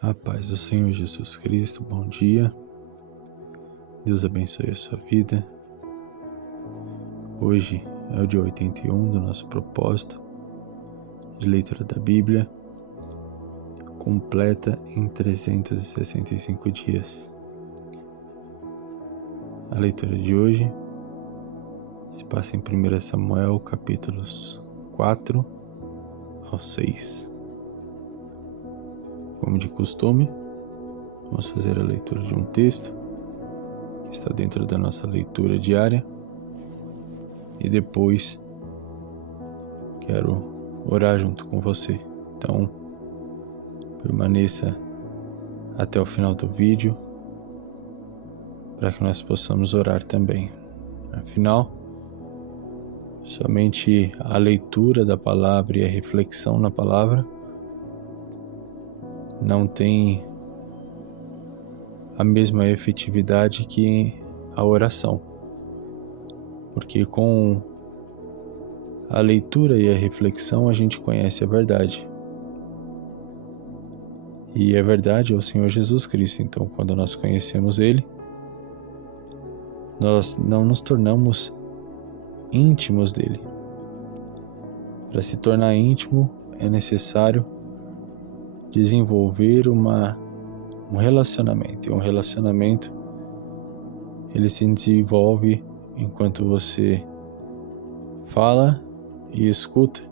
A paz do Senhor Jesus Cristo, bom dia. Deus abençoe a sua vida. Hoje é o dia 81 do nosso propósito de leitura da Bíblia, completa em 365 dias. A leitura de hoje se passa em 1 Samuel, capítulos 4 ao 6. Como de costume, vamos fazer a leitura de um texto que está dentro da nossa leitura diária e depois quero orar junto com você. Então, permaneça até o final do vídeo para que nós possamos orar também. Afinal, somente a leitura da palavra e a reflexão na palavra não tem a mesma efetividade que a oração, porque com a leitura e a reflexão a gente conhece a verdade, e a verdade é o Senhor Jesus Cristo. Então, quando nós conhecemos Ele, nós não nos tornamos íntimos dele. Para se tornar íntimo é necessário desenvolver um relacionamento, e um relacionamento ele se desenvolve enquanto você fala e escuta.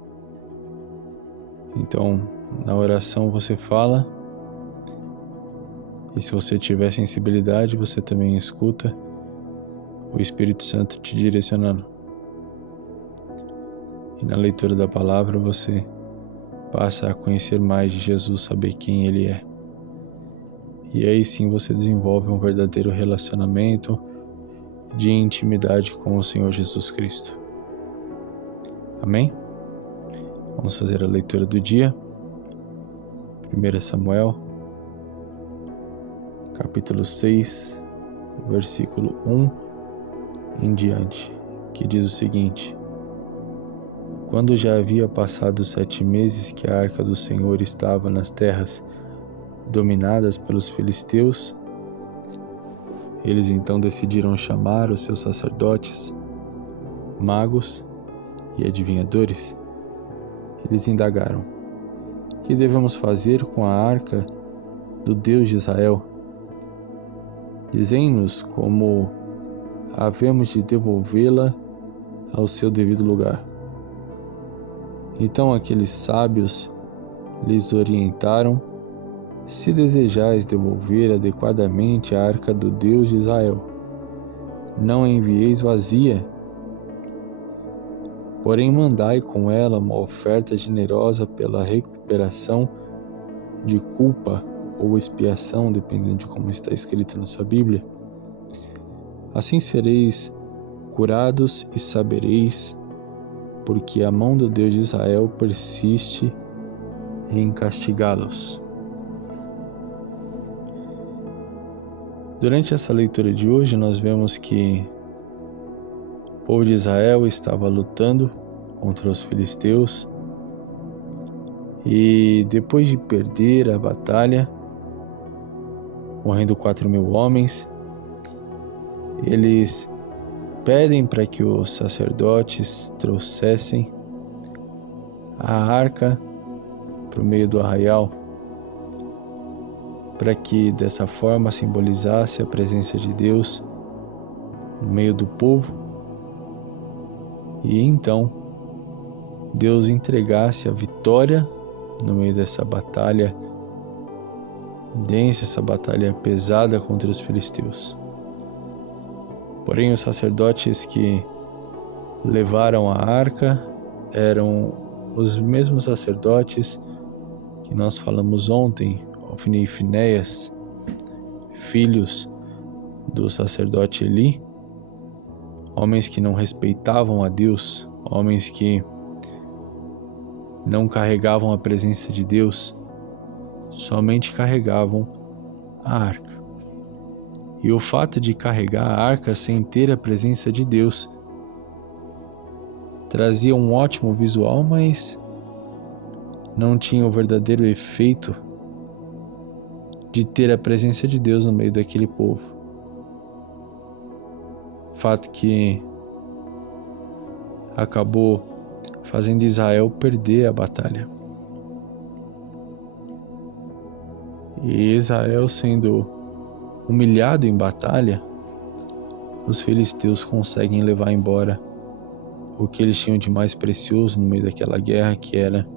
Então, na oração você fala, e se você tiver sensibilidade, você também escuta o Espírito Santo te direcionando. E na leitura da palavra você passa a conhecer mais de Jesus, saber quem Ele é. E aí sim você desenvolve um verdadeiro relacionamento de intimidade com o Senhor Jesus Cristo. Amém? Vamos fazer a leitura do dia. 1 Samuel, capítulo 6, versículo 1 em diante, que diz o seguinte: Quando já havia passado 7 meses que a arca do Senhor estava nas terras dominadas pelos filisteus, eles então decidiram chamar os seus sacerdotes, magos e adivinhadores. Eles indagaram: que devemos fazer com a arca do Deus de Israel? Dizem-nos como havemos de devolvê-la ao seu devido lugar. Então aqueles sábios lhes orientaram: se desejais devolver adequadamente a arca do Deus de Israel, não a envieis vazia, porém mandai com ela uma oferta generosa pela recuperação de culpa ou expiação, dependendo de como está escrito na sua Bíblia. Assim sereis curados e sabereis, porque a mão do Deus de Israel persiste em castigá-los. Durante essa leitura de hoje, nós vemos que o povo de Israel estava lutando contra os filisteus e depois de perder a batalha, morrendo 4.000 homens, eles pedem para que os sacerdotes trouxessem a arca para o meio do arraial, para que dessa forma simbolizasse a presença de Deus no meio do povo, e então Deus entregasse a vitória no meio dessa batalha densa, essa batalha pesada contra os filisteus. Porém, os sacerdotes que levaram a arca eram os mesmos sacerdotes que nós falamos ontem, Ofni e Finéias, filhos do sacerdote Eli, homens que não respeitavam a Deus, homens que não carregavam a presença de Deus, somente carregavam a arca. E o fato de carregar a arca sem ter a presença de Deus trazia um ótimo visual, mas não tinha o verdadeiro efeito de ter a presença de Deus no meio daquele povo. Fato que acabou fazendo Israel perder a batalha. E Israel sendo humilhado em batalha, os filisteus conseguem levar embora o que eles tinham de mais precioso no meio daquela guerra, que era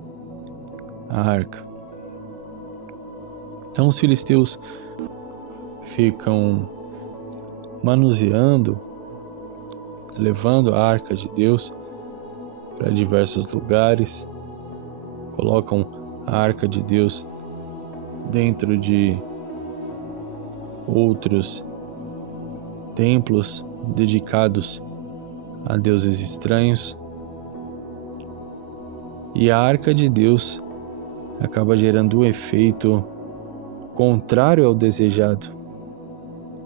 a arca. Então os filisteus ficam manuseando, levando a arca de Deus para diversos lugares, colocam a arca de Deus dentro de outros templos dedicados a deuses estranhos, e a arca de Deus acaba gerando um efeito contrário ao desejado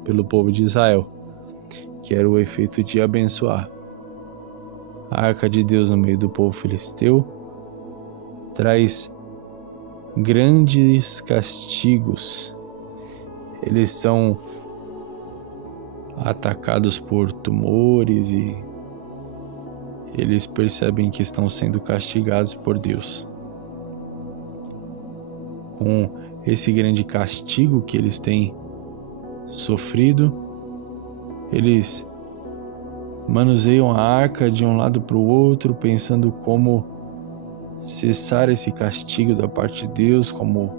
pelo povo de Israel, que era o efeito de abençoar. A arca de Deus no meio do povo filisteu traz grandes castigos. Eles são atacados por tumores e eles percebem que estão sendo castigados por Deus. Com esse grande castigo que eles têm sofrido, eles manuseiam a arca de um lado para o outro, pensando como cessar esse castigo da parte de Deus, como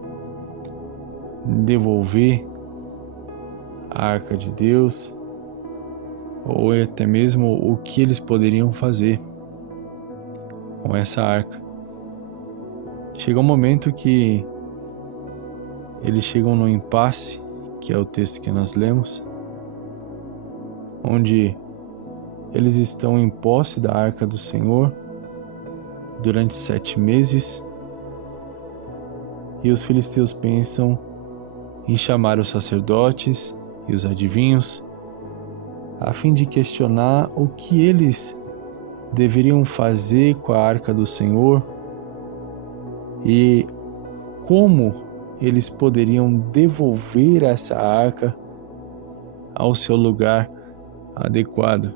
devolver a arca de Deus, ou até mesmo o que eles poderiam fazer com essa arca. Chega um momento que eles chegam no impasse, que é o texto que nós lemos, onde eles estão em posse da arca do Senhor durante 7 meses, e os filisteus pensam em chamar os sacerdotes e os adivinhos, a fim de questionar o que eles deveriam fazer com a arca do Senhor e como eles poderiam devolver essa arca ao seu lugar adequado.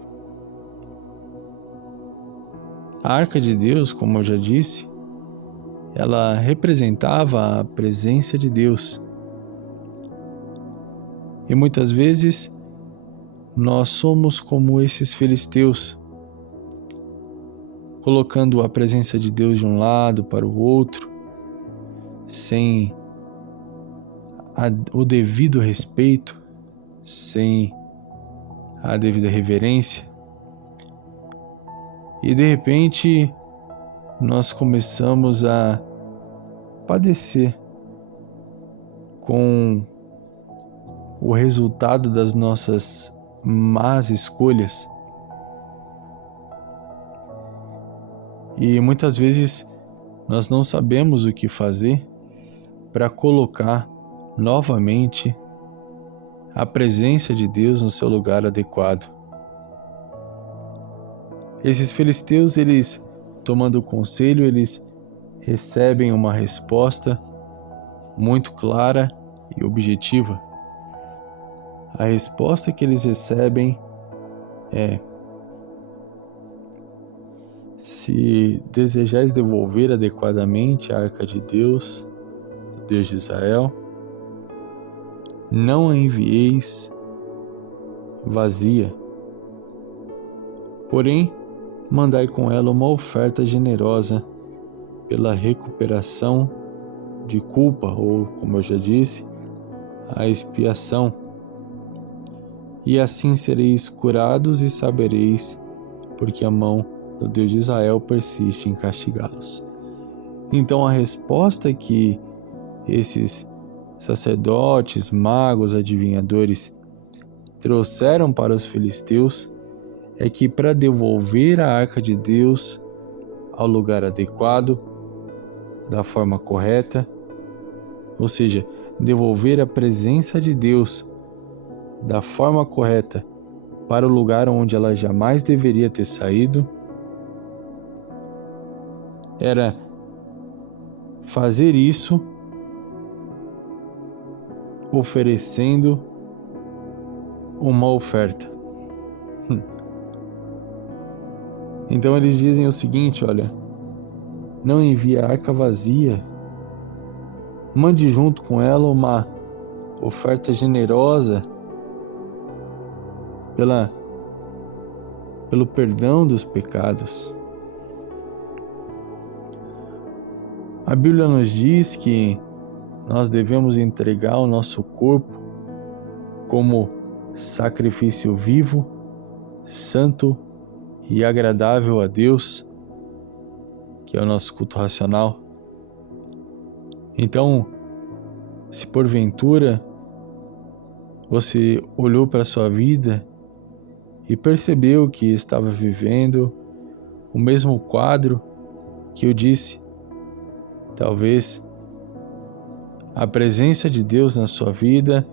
A arca de Deus, como eu já disse, ela representava a presença de Deus. E muitas vezes nós somos como esses filisteus, colocando a presença de Deus de um lado para o outro, sem o devido respeito, sem a devida reverência. E de repente nós começamos a padecer com o resultado das nossas más escolhas. E muitas vezes nós não sabemos o que fazer para colocar novamente a presença de Deus no seu lugar adequado. Esses filisteus, eles, tomando o conselho, eles recebem uma resposta muito clara e objetiva. A resposta que eles recebem é: se desejais devolver adequadamente a arca de Deus, Deus de Israel, não a envieis vazia, porém mandai com ela uma oferta generosa pela recuperação de culpa, ou, como eu já disse, a expiação. E assim sereis curados e sabereis, porque a mão do Deus de Israel persiste em castigá-los. Então a resposta que esses sacerdotes, magos, adivinhadores trouxeram para os filisteus é que para devolver a arca de Deus ao lugar adequado, da forma correta, ou seja, devolver a presença de Deus da forma correta para o lugar onde ela jamais deveria ter saído, era fazer isso oferecendo uma oferta. Então eles dizem o seguinte: olha, não envie a arca vazia, mande junto com ela uma oferta generosa pelo perdão dos pecados. A Bíblia nos diz que nós devemos entregar o nosso corpo como sacrifício vivo, santo e agradável a Deus, que é o nosso culto racional. Então, se porventura você olhou para a sua vida e percebeu que estava vivendo o mesmo quadro que eu disse, talvez a presença de Deus na sua vida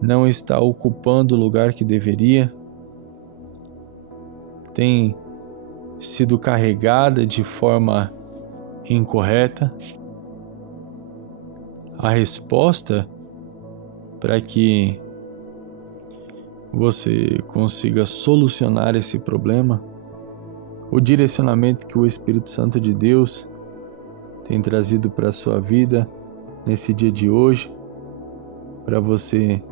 não está ocupando o lugar que deveria, tem sido carregada de forma incorreta. A resposta para que você consiga solucionar esse problema, o direcionamento que o Espírito Santo de Deus tem trazido para a sua vida nesse dia de hoje, para você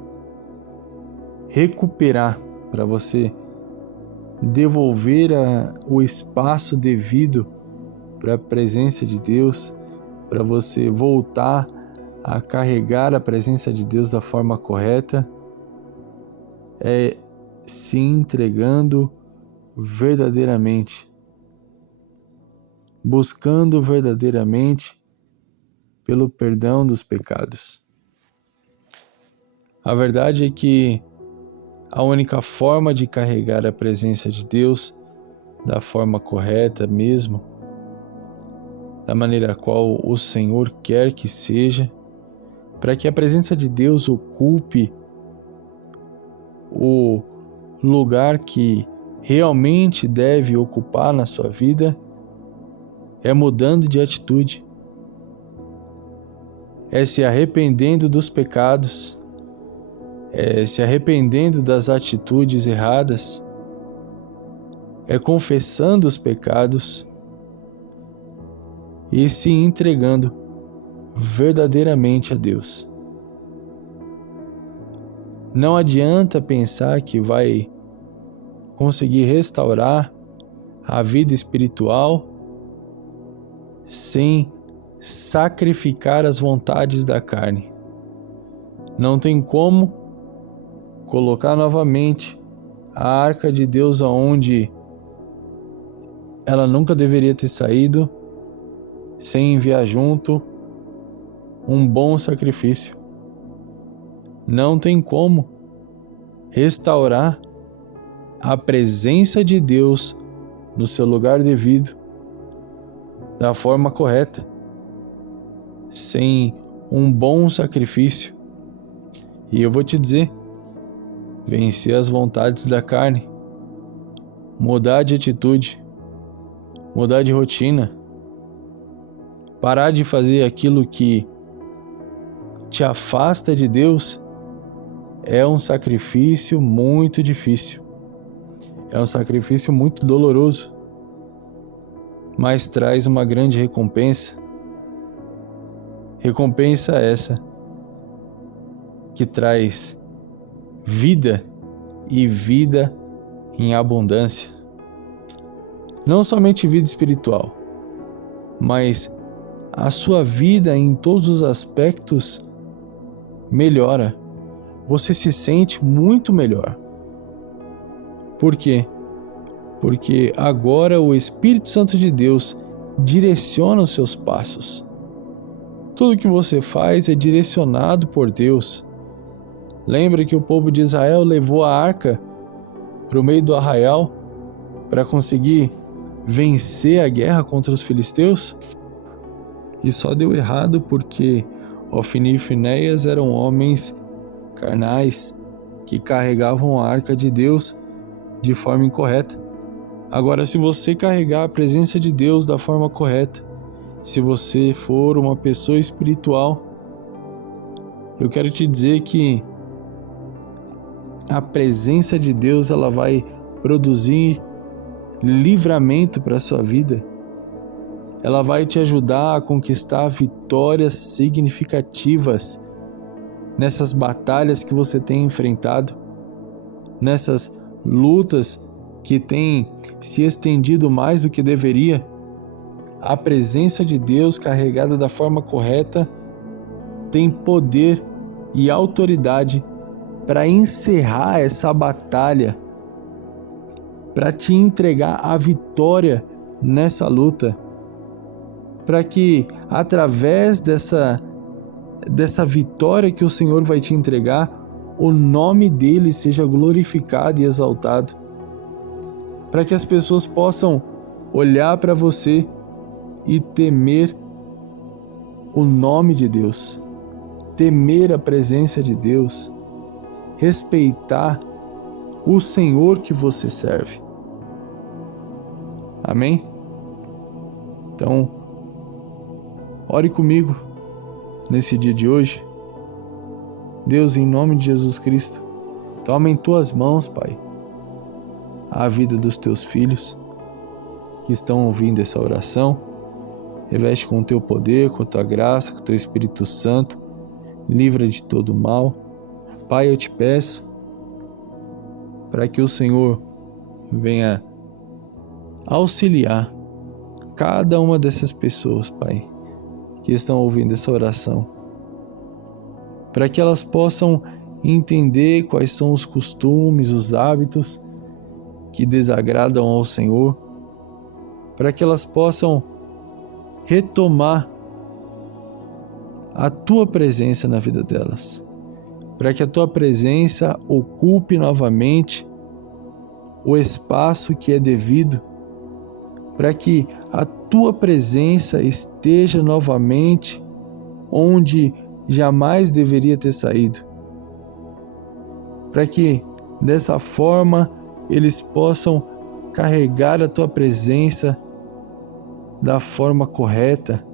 recuperar, para você devolver o espaço devido para a presença de Deus, para você voltar a carregar a presença de Deus da forma correta, é se entregando verdadeiramente, buscando verdadeiramente pelo perdão dos pecados. A verdade é que a única forma de carregar a presença de Deus da forma correta mesmo, da maneira a qual o Senhor quer que seja, para que a presença de Deus ocupe o lugar que realmente deve ocupar na sua vida, é mudando de atitude, é se arrependendo dos pecados, é se arrependendo das atitudes erradas, é confessando os pecados e se entregando verdadeiramente a Deus. Não adianta pensar que vai conseguir restaurar a vida espiritual sem sacrificar as vontades da carne. Não tem como colocar novamente a arca de Deus aonde ela nunca deveria ter saído, sem enviar junto um bom sacrifício. Não tem como restaurar a presença de Deus no seu lugar devido, da forma correta, sem um bom sacrifício. E eu vou te dizer, vencer as vontades da carne, mudar de atitude, mudar de rotina, parar de fazer aquilo que te afasta de Deus, é um sacrifício muito difícil. É um sacrifício muito doloroso, mas traz uma grande recompensa. Recompensa essa que traz vida e vida em abundância. Não somente vida espiritual, mas a sua vida em todos os aspectos melhora. Você se sente muito melhor. Por quê? Porque agora o Espírito Santo de Deus direciona os seus passos. Tudo que você faz é direcionado por Deus. Lembra que o povo de Israel levou a arca para o meio do arraial para conseguir vencer a guerra contra os filisteus? E só deu errado porque Ofni e Finéias eram homens carnais que carregavam a arca de Deus de forma incorreta. Agora, se você carregar a presença de Deus da forma correta, se você for uma pessoa espiritual, eu quero te dizer que a presença de Deus, ela vai produzir livramento para a sua vida. Ela vai te ajudar a conquistar vitórias significativas nessas batalhas que você tem enfrentado, nessas lutas que têm se estendido mais do que deveria. A presença de Deus, carregada da forma correta, tem poder e autoridade para encerrar essa batalha, para te entregar a vitória nessa luta, para que através dessa vitória que o Senhor vai te entregar, o nome dele seja glorificado e exaltado, para que as pessoas possam olhar para você e temer o nome de Deus, temer a presença de Deus, respeitar o Senhor que você serve. Amém? Então, ore comigo nesse dia de hoje. Deus, em nome de Jesus Cristo, toma em tuas mãos, Pai, a vida dos teus filhos que estão ouvindo essa oração. Reveste com o teu poder, com a tua graça, com o teu Espírito Santo. Livra de todo mal. Pai, eu te peço para que o Senhor venha auxiliar cada uma dessas pessoas, Pai, que estão ouvindo essa oração, para que elas possam entender quais são os costumes, os hábitos que desagradam ao Senhor, para que elas possam retomar a tua presença na vida delas, para que a tua presença ocupe novamente o espaço que é devido, para que a tua presença esteja novamente onde jamais deveria ter saído, para que dessa forma eles possam carregar a tua presença da forma correta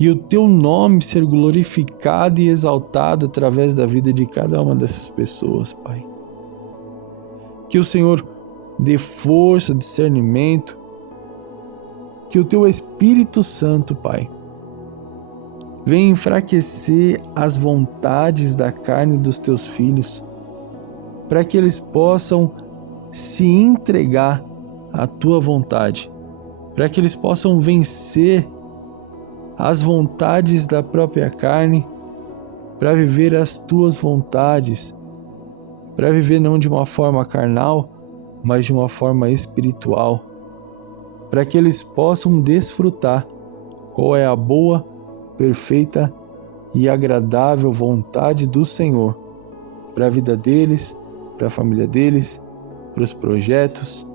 e o teu nome ser glorificado e exaltado através da vida de cada uma dessas pessoas, Pai. Que o Senhor dê força, discernimento, que o teu Espírito Santo, Pai, venha enfraquecer as vontades da carne dos teus filhos, para que eles possam se entregar à tua vontade, para que eles possam vencer as vontades da própria carne, para viver as tuas vontades, para viver não de uma forma carnal, mas de uma forma espiritual, para que eles possam desfrutar qual é a boa, perfeita e agradável vontade do Senhor para a vida deles, para a família deles, para os projetos,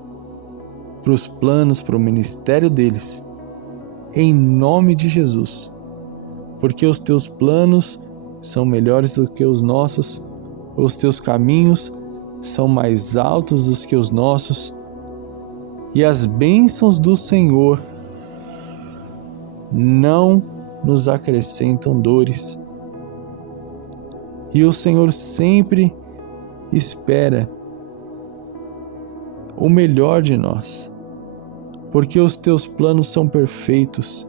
para os planos, para o ministério deles, em nome de Jesus, porque os teus planos são melhores do que os nossos, os teus caminhos são mais altos do que os nossos, e as bênçãos do Senhor não nos acrescentam dores. E o Senhor sempre espera o melhor de nós, porque os teus planos são perfeitos.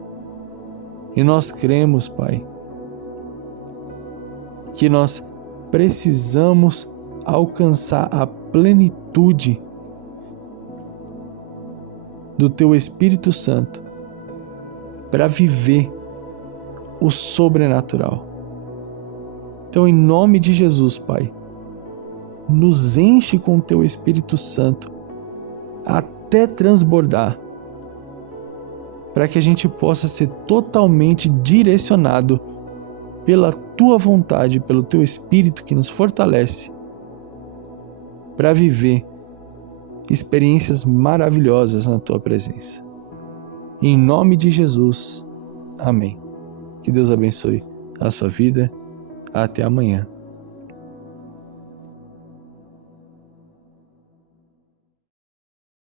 E nós cremos, Pai, que nós precisamos alcançar a plenitude do teu Espírito Santo para viver o sobrenatural. Então, em nome de Jesus, Pai, nos enche com o teu Espírito Santo até transbordar, para que a gente possa ser totalmente direcionado pela tua vontade, pelo teu Espírito que nos fortalece, para viver experiências maravilhosas na tua presença. Em nome de Jesus, amém. Que Deus abençoe a sua vida. Até amanhã.